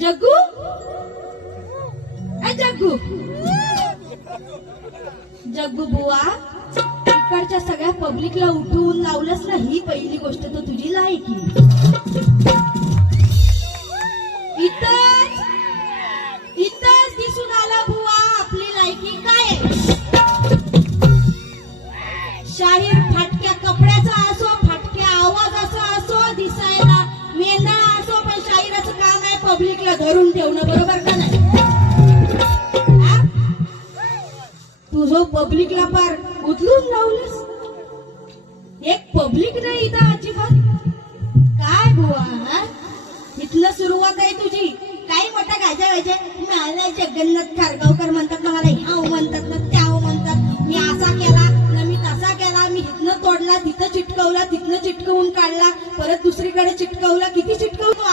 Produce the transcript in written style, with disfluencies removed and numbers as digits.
जग्गू जग्गू जग्गू बुवा, इकडच्या सगळ्या पब्लिकला उठवून लावलंस ना, ही पहिली गोष्ट तर तुझी लायकी. इथंच दिसून आला बुवा आपली लायकी काय आहे. शाहीर फाटक्या कपड्याचा असो, फाटक्या आवाजाचा असो, दिसायला मेंढळा असो, पण शाहिराचं काम आहे पब्लिकला धरून ठेवणं, बरोबर का नाही. तुझं पब्लिकला पार उचलून लावलंस. एक पब्लिक नाही इथं अजिबात. काय बुवा, इथलं सुरुवात आहे तुझी. काही मोठा गाजा वाजे मला जगन्नाथ खारगावकर म्हणतात ना, मला ह्याव म्हणतात ना, त्याव म्हणतात. मी असा केला ना, मी तसा केला, मी इथनं तोडला, तिथं चिटकवला, तिथनं चिटकवून काढला, परत दुसरीकडे चिटकवला. किती चिटकवतो